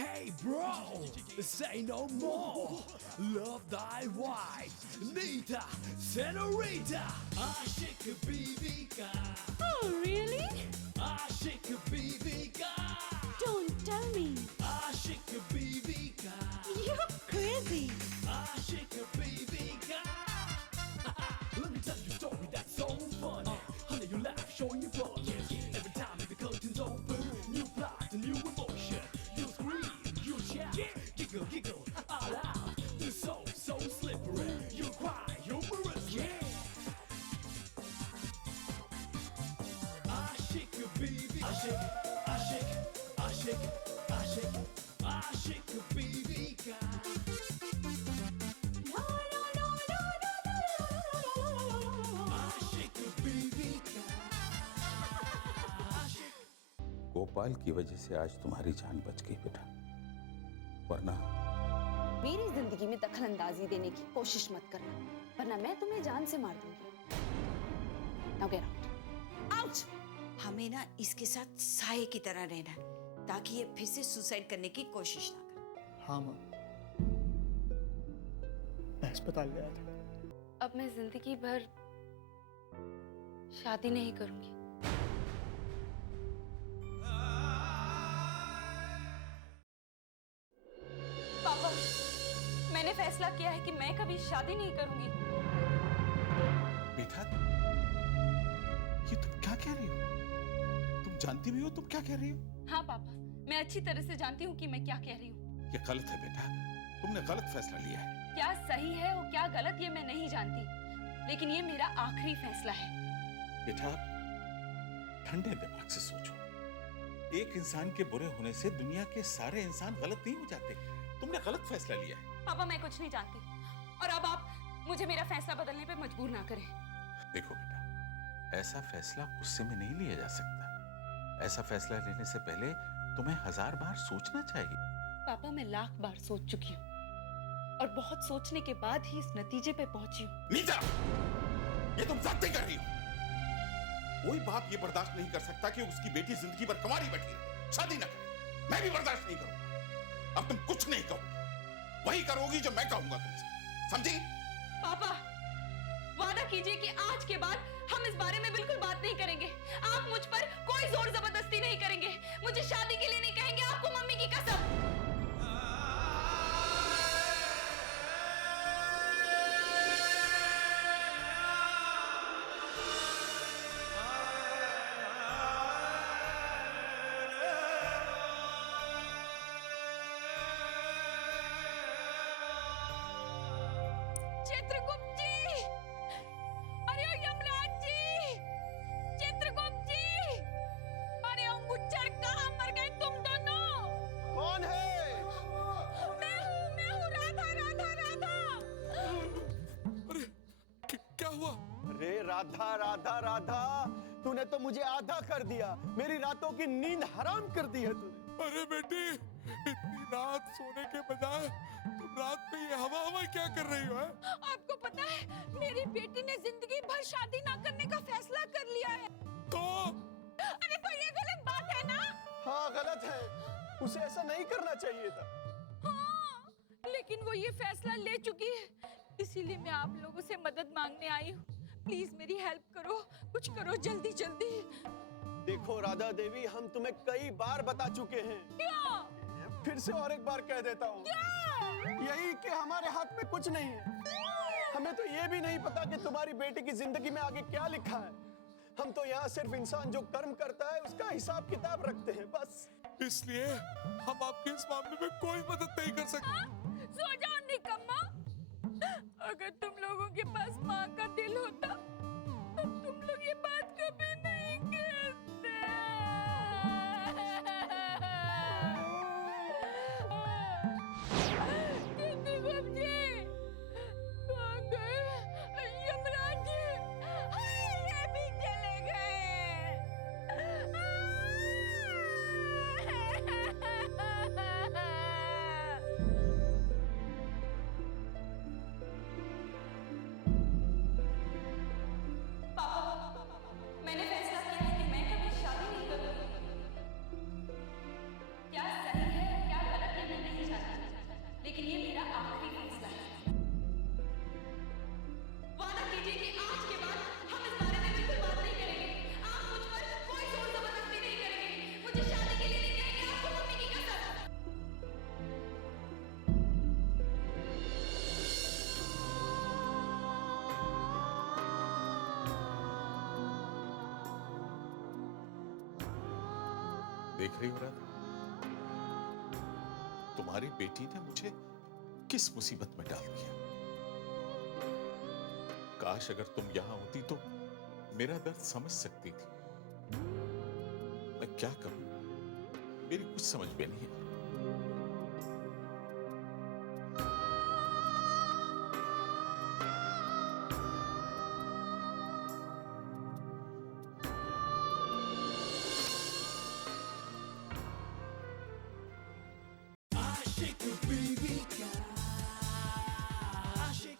Hey bro, say no more. Love thy wife, Nita, Senorita. Aşık बीवी का. Oh, really? Aşık बीवी का. Don't tell me. Aşık बीवी का. You're crazy. Aşık बीवी का. Let me tell you a story that's so funny. Honey, you laugh, showing your fun. Every time the curtains open, new plot, a new emotion. You scream, you shout, giggle, giggle, all out. You're so slippery. You cry, humorous, yeah. Aşık बीवी, aşık बीवी का. No, no, no, no, no, no. आशिक बीवी का. आशिक. गोपाल की वजह से आज तुम्हारी जान बच गई बेटा, वरना मेरी जिंदगी में दखल अंदाजी देने की कोशिश मत करना, वरना मैं तुम्हें जान से मार दूंगी. Now get out. Out! हमें ना इसके साथ साये की तरह रहना है ताकि ये फिर से सुसाइड करने की कोशिश ना करे. हाँ माँ, मैं अस्पताल गया था. अब मैं जिंदगी भर शादी नहीं करूंगी. पापा, मैंने फैसला किया है कि मैं कभी शादी नहीं करूंगी. बेटा ये तुम क्या कह रही हो? तुम जानती भी हो तुम क्या कह रही हो? हाँ पापा, मैं अच्छी तरह से जानती हूँ कि मैं क्या कह रही हूँ. ये गलत है बेटा, तुमने गलत फैसला लिया है. क्या सही है और क्या गलत ये मैं नहीं जानती, लेकिन ये मेरा आखिरी फैसला है. बेटा ठंडे दिमाग से सोचो, एक इंसान के बुरे होने से दुनिया के सारे इंसान गलत नहीं हो जाते. तुमने गलत फैसला लिया है. पापा मैं कुछ नहीं जानती और अब आप मुझे मेरा फैसला बदलने पे मजबूर ना करें. देखो बेटा, ऐसा फैसला गुस्से में नहीं लिया जा सकता. ऐसा फैसला लेने से पहले तुम्हें 1000 बार सोचना चाहिए. पापा मैं लाख बार सोच चुकी हूँ और बहुत सोचने के बाद ही इस नतीजे पे पहुंची हूँ. नीता, ये तुम जाते कर रही हो. कोई बाप ये बर्दाश्त नहीं कर सकता कि उसकी बेटी जिंदगी भर कुंवारी बैठी रहे, शादी ना करे. मैं भी बर्दाश्त नहीं करूंगा. अब तुम कुछ नहीं कहोगी, वही करोगी जो मैं कहूंगा तुमसे, समझी? पापा वादा कीजिए कि आज के बाद हम इस बारे में बिल्कुल बात नहीं करेंगे. आप मुझ पर कोई जोर जबरदस्ती नहीं करेंगे, मुझे शादी के लिए नहीं कहेंगे. आपको मम्मी की कसम. चित्रगुप्त जी, अरे ओ यमराज जी, चित्रगुप्त जी, अरे ओ गुज्जर कहाँ मर गए तुम दोनों? कौन है? मैं हूँ राधा राधा राधा. अरे क्या हुआ? अरे राधा राधा राधा, तूने तो मुझे आधा कर दिया. मेरी रातों की नींद हराम कर दी है तूने. अरे बेटी, इतनी रात सोने के बजाय तुम रात में ये हवा हवा क्या कर रही हो? आपको पता है मेरी बेटी ने जिंदगी भर शादी ना करने का फैसला कर लिया है. तो अरे तो ये गलत बात है ना? हाँ गलत है, उसे ऐसा नहीं करना चाहिए था. हाँ, लेकिन वो ये फैसला ले चुकी है, इसीलिए मैं आप लोगों से मदद मांगने आई हूँ. प्लीज मेरी हेल्प करो, कुछ करो जल्दी जल्दी. देखो राधा देवी, हम तुम्हें कई बार बता चुके हैं. क्या? फिर से और एक बार कह देता हूँ, यही कि हमारे हाथ में कुछ नहीं है. हमें तो ये भी नहीं पता कि तुम्हारी बेटी की जिंदगी में आगे क्या लिखा है. हम तो यहाँ सिर्फ इंसान जो कर्म करता है उसका हिसाब किताब रखते हैं, बस. इसलिए हम आपकी इस मामले में कोई मदद नहीं कर सकते. सो जाओ निकम्मा. अगर तुम लोगों के पास माँ का दिल होता तो तुम लोग ये बात कभी नहीं कहते. चित्रगुप्त जी, कहाँ गए? यमराज जी, हाय, ये भी चले गए. मैंने फैसला किया है कि मैं कभी देख रही हो राधा, तुम्हारी बेटी ने मुझे किस मुसीबत में डाल दिया। काश अगर तुम यहां होती तो मेरा दर्द समझ सकती थी। मैं क्या करूं, मेरी कुछ समझ में नहीं है। आशिक बीवी का आशिक।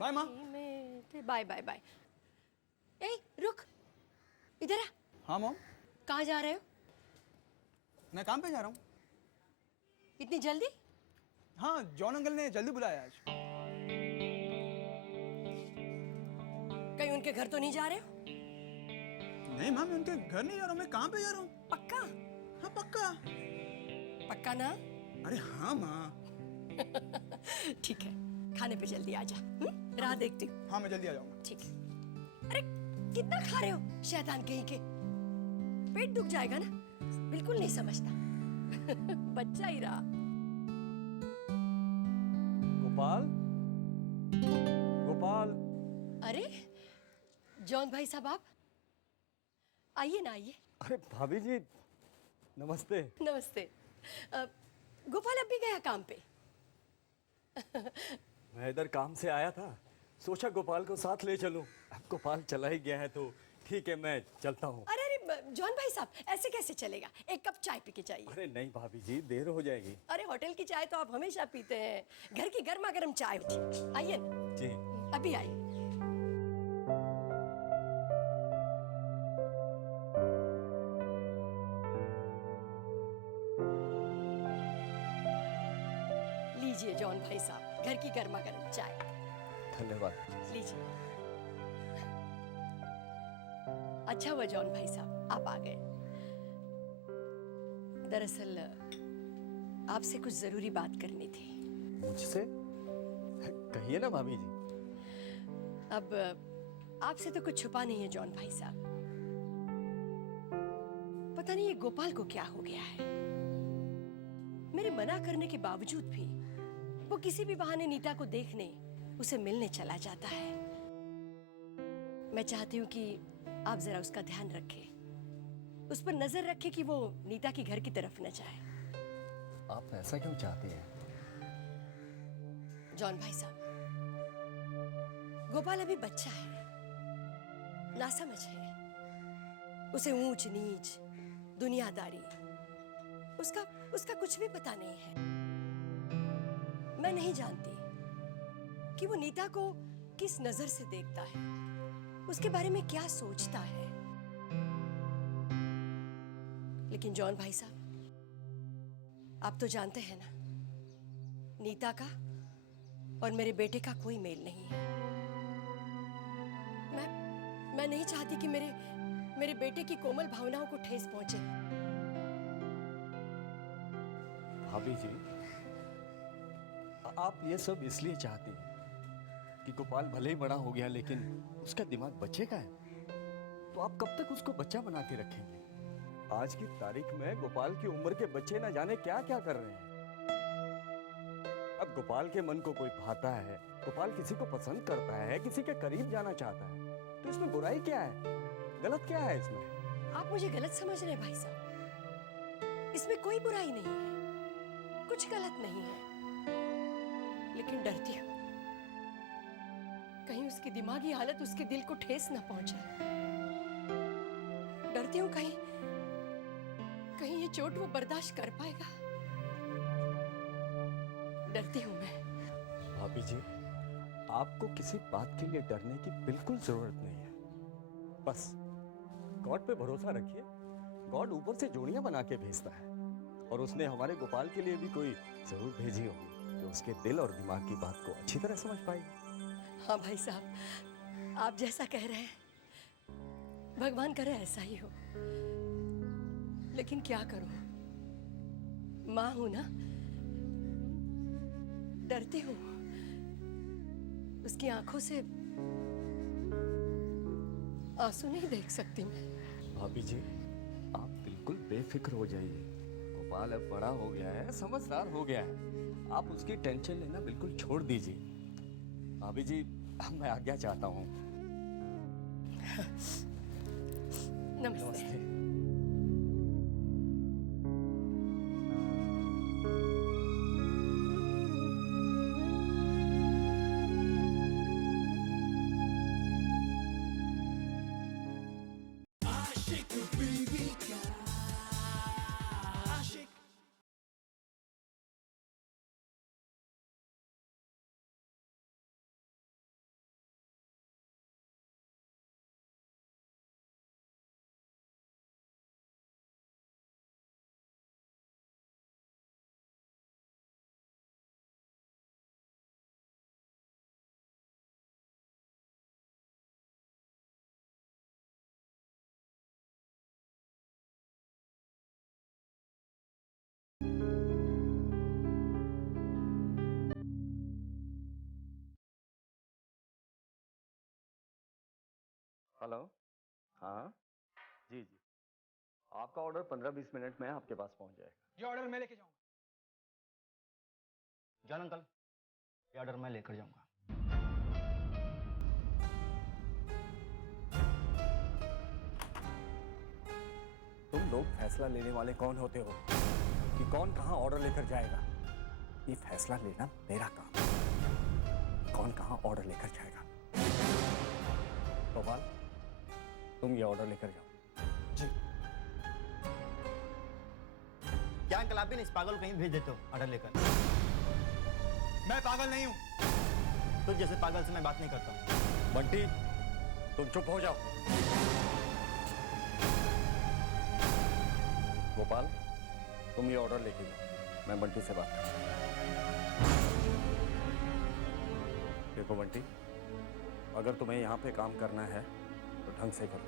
बाय माँ। Bye bye bye. ए रुक, इधर आ। हाँ मॉम, कहाँ जा रहे हो? मैं काम पे जा रहा हूँ। इतनी जल्दी? हाँ, जॉन अंकल ने जल्दी बुलाया आज। कहीं उनके घर तो नहीं जा रहे हो? नहीं माँ, मैं उनके घर नहीं जा रहा हूँ, मैं काम पे जा रहा हूँ। पक्का? हाँ पक्का। पक्का ना? अरे हाँ माँ। ठीक है, खाने पे जल्दी आ जा। राह देखती हूँ। हाँ मैं जल्दी आ जाऊँगा। ठीक है। अरे कितना खा रहे हो शैतान कहीं के? पेट दुख जाएगा ना। बिल्कुल नहीं समझता। बच्चा ही रहा। गोपाल, गोपाल। अरे जॉन भाई साहब, आप आइए ना, आइए। अरे भाभी जी, नमस्ते। नमस्ते। गोपाल अब भी गया काम पे? मैं इधर काम से आया था, सोचा गोपाल को साथ ले चलूं। अब गोपाल चला ही गया है तो ठीक है, मैं चलता हूँ। अरे अरे जॉन भाई साहब, ऐसे कैसे चलेगा? एक कप चाय पी के जाइए। अरे नहीं भाभी जी, देर हो जाएगी। अरे होटल की चाय तो आप हमेशा पीते हैं, घर की गर्मा गर्म चाय होती है। आइए ना। जी। अभी आइए। लीजिए जॉन भाई साहब, घर की गर्मा गर्म चाय। धन्यवाद। लीजिए। अच्छा हुआ जॉन भाई साहब आप आ गए। दरअसल आपसे कुछ जरूरी बात करनी थी। मुझसे? कहिए ना भाभी जी। अब आपसे तो कुछ छुपा नहीं है जॉन भाई साहब। पता नहीं ये गोपाल को क्या हो गया है। मेरे मना करने के बावजूद भी वो किसी भी बहाने नीता को देखने, उसे मिलने चला जाता है। मैं चाहती हूँ कि आप जरा उसका ध्यान रखें, उस पर नजर रखें कि वो नीता की घर की तरफ न जाए। आप ऐसा क्यों चाहती हैं? जॉन भाई साहब, गोपाल अभी बच्चा है, नासमझ है। उसे ऊंच नीच, दुनियादारी, उसका कुछ भी पता नहीं है। मैं नहीं जानती कि वो नीता को किस नजर से देखता है, उसके बारे में क्या सोचता है। लेकिन जॉन भाई साहब, आप तो जानते हैं ना, नीता का और मेरे बेटे का कोई मेल नहीं है। मैं नहीं चाहती कि मेरे बेटे की कोमल भावनाओं को ठेस पहुंचे। भाभी जी, आप ये सब इसलिए चाहती हैं कि गोपाल भले ही बड़ा हो गया लेकिन उसका दिमाग बच्चे का है, तो आप कब तक उसको बच्चा बना के रखेंगे? आज की तारीख में गोपाल की उम्र के बच्चे ना जाने क्या क्या कर रहे हैं। अब गोपाल के मन को कोई भाता है, गोपाल किसी को पसंद करता है, किसी के करीब जाना चाहता है, तो इसमें बुराई क्या है? गलत क्या है इसमें? आप मुझे गलत समझ रहे हैं भाई साहब। इसमें कोई बुराई नहीं है, कुछ गलत नहीं है, लेकिन डरती हूँ कहीं उसकी दिमागी हालत उसके दिल को ठेस न पहुंचाए। डरती हूँ कहीं ये चोट वो बर्दाश्त कर पाएगा। डरती हूँ मैं। भाभी जी, आपको किसी बात के लिए डरने की बिल्कुल जरूरत नहीं है। बस गॉड पे भरोसा रखिए, गॉड ऊपर से जोड़ियां बना के भेजता है, और उसने हमारे गोपाल के लिए भी कोई जरूर भेजी होगी जो उसके दिल और दिमाग की बात को अच्छी तरह समझ पाएगी। हाँ भाई साहब, आप जैसा कह रहे हैं भगवान करे ऐसा ही हो, लेकिन क्या करूं, मां हूं ना, डरती हूं, उसकी आंखों से आंसू नहीं देख सकती मैं। भाभी जी, आप बिल्कुल बेफिक्र हो जाइए, गोपाल अब बड़ा हो गया है, समझदार हो गया है, आप उसकी टेंशन लेना बिल्कुल छोड़ दीजिए। भाभी जी, मैं आज्ञा चाहता हूँ। नमस्ते। आशिक बीवी का आशिक। हेलो, हाँ जी जी, आपका ऑर्डर 15-20 मिनट में आपके पास पहुंच जाएगा। ये ऑर्डर मैं लेके जाऊंगा। जान अंकल, ये ऑर्डर मैं लेकर जाऊंगा। तुम लोग फैसला लेने वाले कौन होते हो कि कौन कहां ऑर्डर लेकर जाएगा? ये फैसला लेना मेरा काम है, कौन कहां ऑर्डर लेकर जाएगा। गोपाल, तुम ये ऑर्डर लेकर जाओ। जी। क्या अंकल, आप भी नहीं इस पागल को कहीं भेज देते हो ऑर्डर लेकर? मैं पागल नहीं हूं। तो जैसे पागल से मैं बात नहीं करता हूं। बंटी, तुम चुप हो जाओ। गोपाल, तुम ये ऑर्डर लेके जाओ, मैं बंटी से बात करता हूं। देखो बंटी, अगर तुम्हें यहाँ पे काम करना है तो ढंग से करो।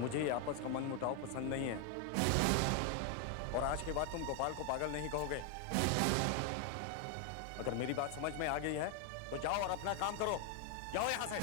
मुझे ये आपस का मन मुटाव पसंद नहीं है, और आज के बाद तुम गोपाल को पागल नहीं कहोगे। अगर मेरी बात समझ में आ गई है तो जाओ और अपना काम करो, जाओ यहाँ से।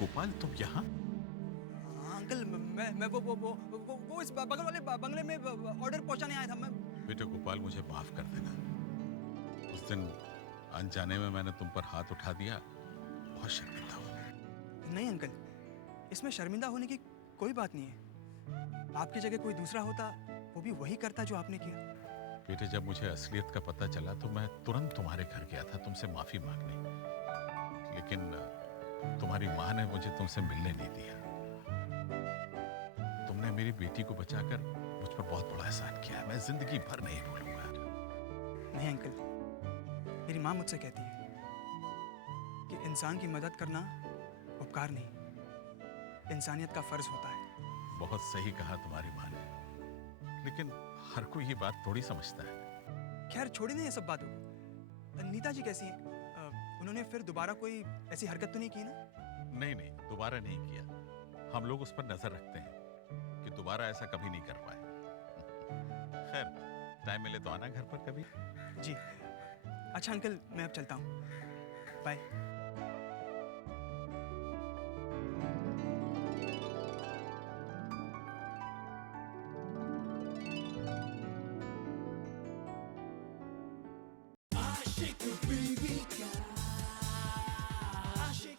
गोपाल, तुम यहाँ? अंकल, मैं वो इस बगल वाले बंगले में ऑर्डर पहुंचाने आया था। मैं बेटे गोपाल, मुझे माफ कर देना। उस दिन अनजाने में मैंने तुम पर हाथ उठा दिया, बहुत शर्मिंदा हूँ। नहीं अंकल, इसमें शर्मिंदा होने की कोई बात नहीं है। आपकी जगह कोई दूसरा होता, वो भी वही करता जो आपने किया। बेटे, जब मुझे असलियत का पता चला तो मैं तुरंत तुम्हारे घर गया था तुमसे माफी मांगने, लेकिन तुम्हारी माँ ने मुझे तुमसे मिलने नहीं दिया। तुमने मेरी बेटी को बचाकर मुझ पर बहुत बड़ा एहसान किया है, मैं जिंदगी भर नहीं भूलूंगा। नहीं अंकल, मेरी माँ मुझसे कहती है कि इंसान की मदद करना उपकार नहीं, इंसानियत का फर्ज होता है। बहुत सही कहा तुम्हारी माँ ने, लेकिन हर कोई ये बात थोड़ी समझता है। खैर छोड़ी नहीं ये सब बातों को। नीता जी कैसी हैं? उन्होंने फिर दोबारा कोई ऐसी हरकत तो नहीं की ना? नहीं नहीं, दोबारा नहीं किया। हम लोग उस पर नजर रखते हैं कि दोबारा ऐसा कभी नहीं कर पाए। खैर टाइम मिले तो आना घर पर कभी। जी। अच्छा अंकल, मैं अब चलता हूँ। बाय। आशिक बीवी का आशिक।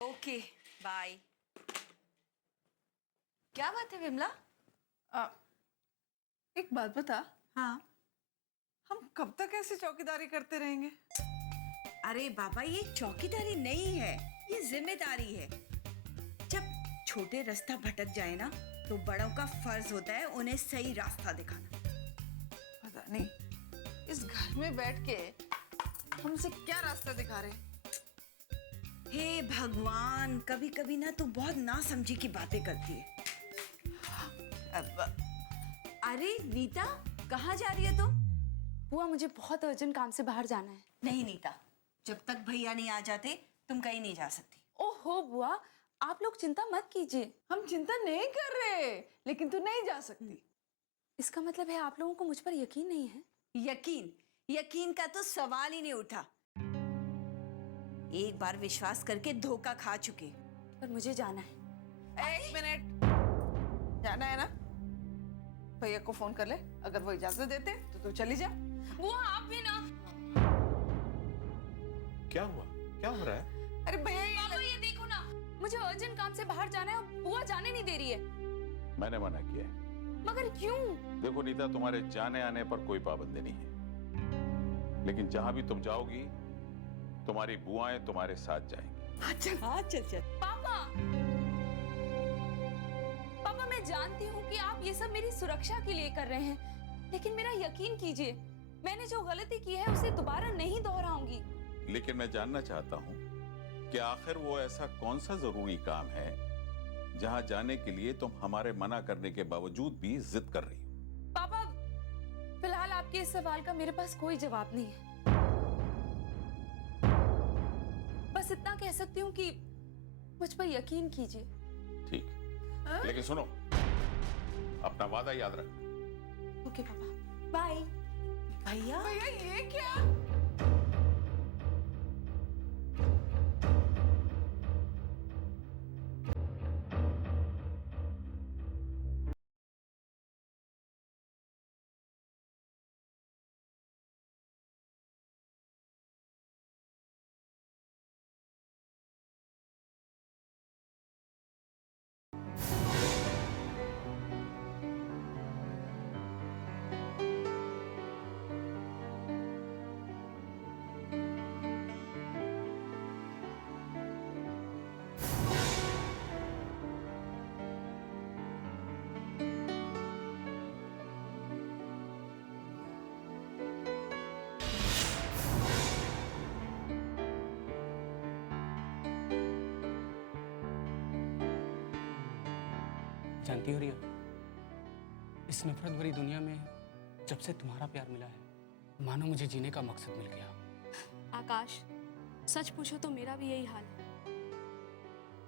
Okay bye. क्या बात है विमला? एक बात बता, हाँ। हम कब तक ऐसी चौकीदारी करते रहेंगे? अरे बाबा, ये चौकीदारी नहीं है, ये जिम्मेदारी है। जब छोटे रास्ता भटक जाए ना तो बड़ों का फर्ज होता है उन्हें सही रास्ता दिखाना। पता नहीं इस घर में बैठ के हमसे क्या रास्ता दिखा रहे हैं। हे भगवान, कभी कभी ना तू बहुत नासमझी की बातें करती है। अरे नीता, कहाँ जा रही है तुम? बुआ मुझे बहुत अर्जेंट काम से बाहर जाना है। नहीं नीता, जब तक भैया नहीं आ जाते तुम कहीं नहीं जा सकती। ओहो बुआ, आप लोग चिंता मत कीजिए। हम चिंता नहीं कर रहे, लेकिन तू नहीं जा सकती। इसका मतलब है आप लोगों को मुझ पर यकीन नहीं है? यकीन का तो सवाल ही नहीं उठा। एक बार विश्वास करके धोखा खा चुके। पर मुझे जाना है। एक मिनट, जाना है ना? भैया को फोन कर ले, अगर वो इजाजत देते तो तू चली जा। बुआ आप भी ना। क्या हुआ? क्या हो रहा है? अरे भैया पापा ये देखो ना, मुझे अर्जेंट काम से बाहर जाना है और बुआ जाने नहीं दे रही है। मैंने मना किया है। मगर क्यों? देखो नीता, तुम्हारे जाने आने पर कोई पाबंदी नहीं है, लेकिन जहां भी तुम जाओगी तुम्हारी बुआएं तुम्हारे साथ जाएंगी। हाँ चल। पापा मैं जानती हूँ कि आप ये सब मेरी सुरक्षा के लिए कर रहे हैं, लेकिन मेरा यकीन कीजिए, मैंने जो गलती की है उसे दोबारा नहीं दोहराऊंगी। लेकिन मैं जानना चाहता हूँ कि आखिर वो ऐसा कौन सा जरूरी काम है जहां जाने के लिए तुम हमारे मना करने के बावजूद भी जिद कर रही हो। पापा फिलहाल आपके इस सवाल का मेरे पास कोई जवाब नहीं है। बस इतना कह सकती हूँ कि मुझ पर यकीन कीजिए। ठीक, लेकिन सुनो, अपना वादा याद रखना। ओके पापा, बाय। भैया भैया ये क्या? जानती हो रिया, इस नफरत भरी दुनिया में जब से तुम्हारा प्यार मिला है, मानो मुझे जीने का मकसद मिल गया। आकाश, सच पूछो तो मेरा भी यही हाल है,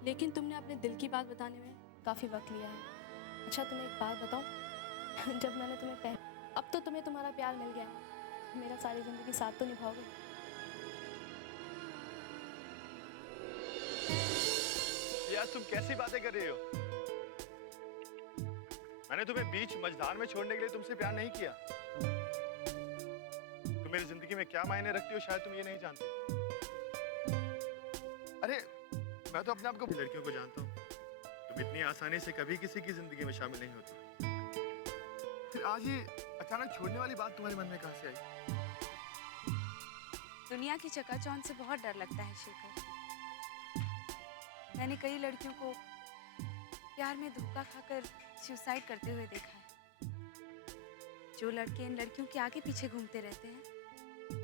लेकिन तुमने अपने दिल की बात बताने में काफी वक्त लिया है। अच्छा तुम्हें एक बात बताऊं, जब मैंने तुम्हें अब तो तुम्हें तुम्हारा प्यार मिल गया है, मेरा सारी जिंदगी साथ तो निभाओगे? यार तुम कैसी बातें कर रही हो? मैंने तुम्हें बीच मझधार में छोड़ने के लिए तुमसे प्यार नहीं किया। तुम मेरी जिंदगी में क्या मायने रखती हो शायद तुम ये नहीं जानते। अरे मैं तो अपने आप को लड़कियों को जानता हूँ, तुम इतनी आसानी से कभी किसी की जिंदगी में शामिल नहीं होती। फिर आज ये अचानक छोड़ने वाली बात तुम्हारे मन में कहाँ से आई? दुनिया की चकाचौंध से बहुत डर लगता है शेखर। मैंने कई लड़कियों को प्यार में धोखा खाकर सुसाइड करते हुए देखा है। जो लड़के इन लड़कियों के आगे पीछे घूमते रहते हैं,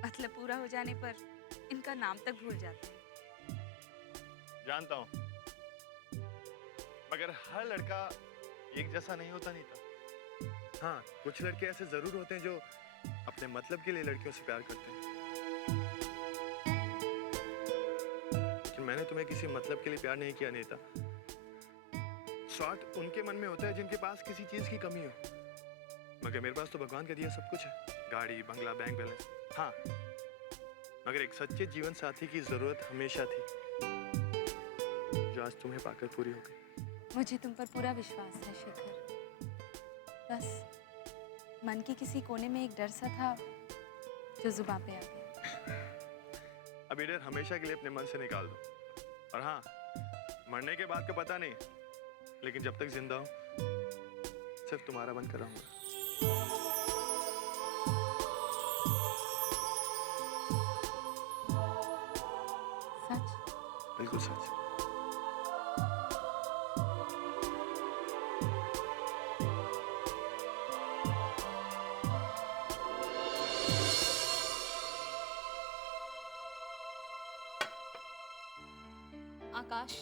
मतलब पूरा हो जाने पर इनका नाम तक भूल जाते हैं। जानता हूँ, मगर हर लड़का एक जैसा नहीं होता नीता। हाँ, कुछ लड़के ऐसे जरूर होते हैं जो अपने मतलब के लिए लड़कियों से प्यार करते हैं। लेकिन मैंने तुम्हें किसी मतलब के लिए प्यार नहीं किया नीता। स्वार्थ उनके मन में होता है जिनके पास किसी चीज की कमी हो, मगर मेरे पास तो भगवान का दिया सब कुछ है, गाड़ी, बंगला, बैंक बैलेंस। हाँ, मगर एक सच्चे जीवन साथी की जरूरत हमेशा थी, जो आज तुम्हें पाकर पूरी हो गई। मुझे तुम पर पूरा विश्वास है शेखर। बस मन के किसी कोने में एक डर सा था जो जुबान पे आ गया। अब ये डर हमेशा के लिए अपने मन से निकाल दो। और हाँ, मरने के बाद का पता नहीं, लेकिन जब तक जिंदा हूं सिर्फ तुम्हारा बनकर रहूंगा। सच? बिल्कुल सच। आकाश,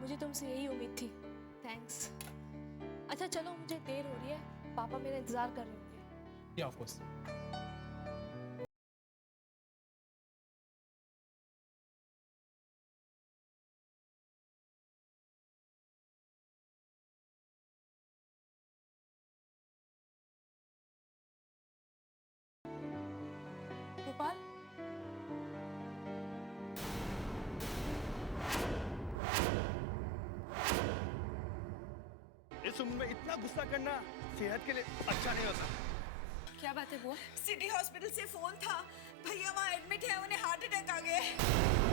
मुझे तुमसे यही उम्मीद थी। थैंक्स। अच्छा चलो, मुझे देर हो रही है, पापा मेरा इंतजार कर रहे होंगे। या ऑफ कोर्स। गोपाल, इस उम्र में इतना गुस्सा करना सेहत के लिए अच्छा नहीं होता। क्या बात है बुआ? सिटी हॉस्पिटल से फोन था, भैया वहाँ एडमिट है, उन्हें हार्ट अटैक आ गया है।